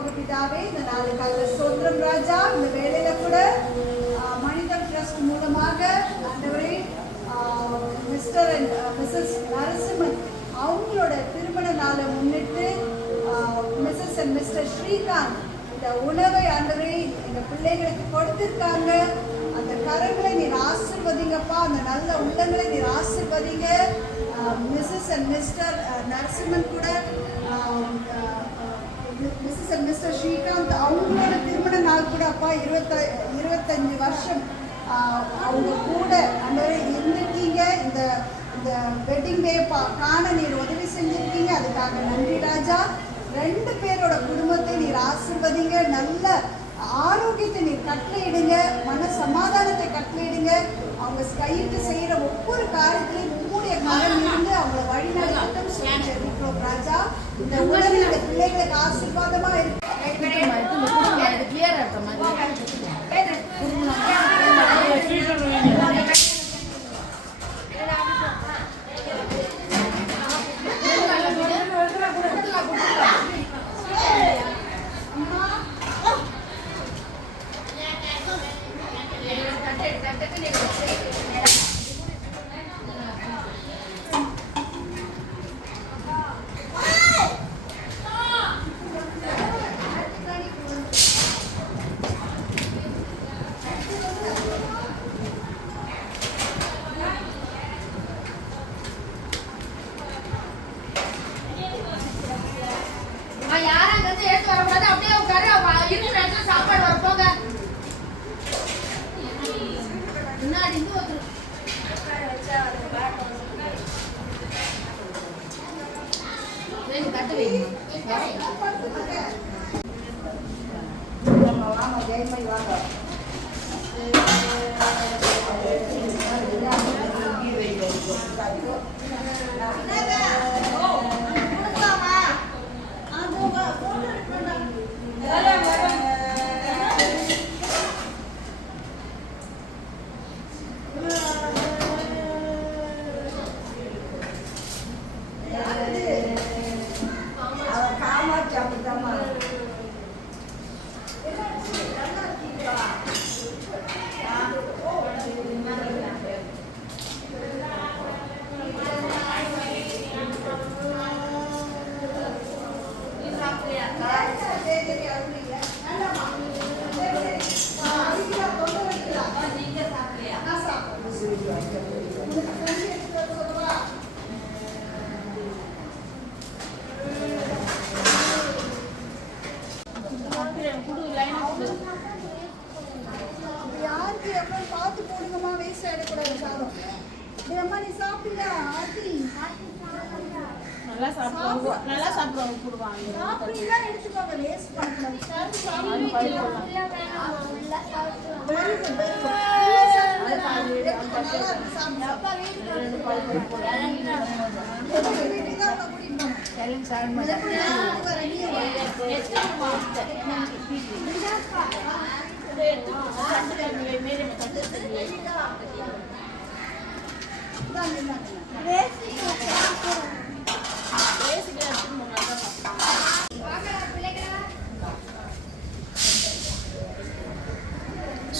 பரலோக பிதாவே, இந்த நாளுக்காக ஸ்தோத்திரம் ராஜா. இந்த வேளையில கூட மனிதம் ட்ரஸ்ட் மூலமாக ஆண்டவரே மிஸ்டர் அண்ட் மிஸ்ஸஸ் நரசிம்மன் அவங்களோட திருமண நாளை முன்னிட்டு மிஸ்ஸஸ் அண்ட் மிஸ்டர் ஸ்ரீகாந்த் இந்த உணவை ஆண்டவரே எங்கள் பிள்ளைகளுக்கு கொடுத்திருக்காங்க. அந்த கரங்களை நீர் ஆசிர்வதிங்கப்பா, அந்த நல்ல உள்ளங்களை நீர் ஆசிர்வதிங்க. மிஸ்ஸஸ் அண்ட் மிஸ்டர் நரசிம்மன் கூட மிஸ்ஸஸ் அண்ட் மிஸ்டர் ஸ்ரீகாந்த் அவங்களோட திருமண நாள் கூட அப்பா 25 வருஷம் அவங்க கூட ஆண்டவரே இருந்திருக்கீங்க. இந்த இந்த வெட்டிங் டே காண நீர் உதவி செஞ்சிருக்கீங்க, அதுக்காக நன்றி ராஜா. 2 பேரோட குடும்பத்தை நீர் ஆசிர்வதிங்க, நல்ல ஆரோக்கியத்தை நீர் கட்டளையிடுங்க, மன சமாதானத்தை கட்டளையிடுங்க. அவங்க கையிட்டு செய்கிற ஒவ்வொரு காரியத்திலையும் உங்களுடைய கரம் இருந்து அவங்கள வழி நடத்தட்டும் சொல்லி ஜெபிக்கிறோம் ராஜா. இந்த உலகில் இந்த பிள்ளைகளுக்கு ஆசீர்வாதமா இருக்கு. பார்த்து போடுங்கம்மா, வேஸ்ட் ஆகிடக்கூடாது சாதம். அம்மா நீ சாப்பிட்டியா? நல்லா சாப்பிடுவாங்க போடுவாங்க. சாப்பிட்டீங்களா எடுத்துக்கோங்க, வேஸ்ட் பண்ணக்கூடாது.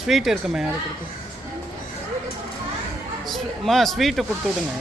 ஸ்வீட் இருக்குமே, அது கொடுத்து ஸ்வீட்டு கொடுத்து விடுங்க.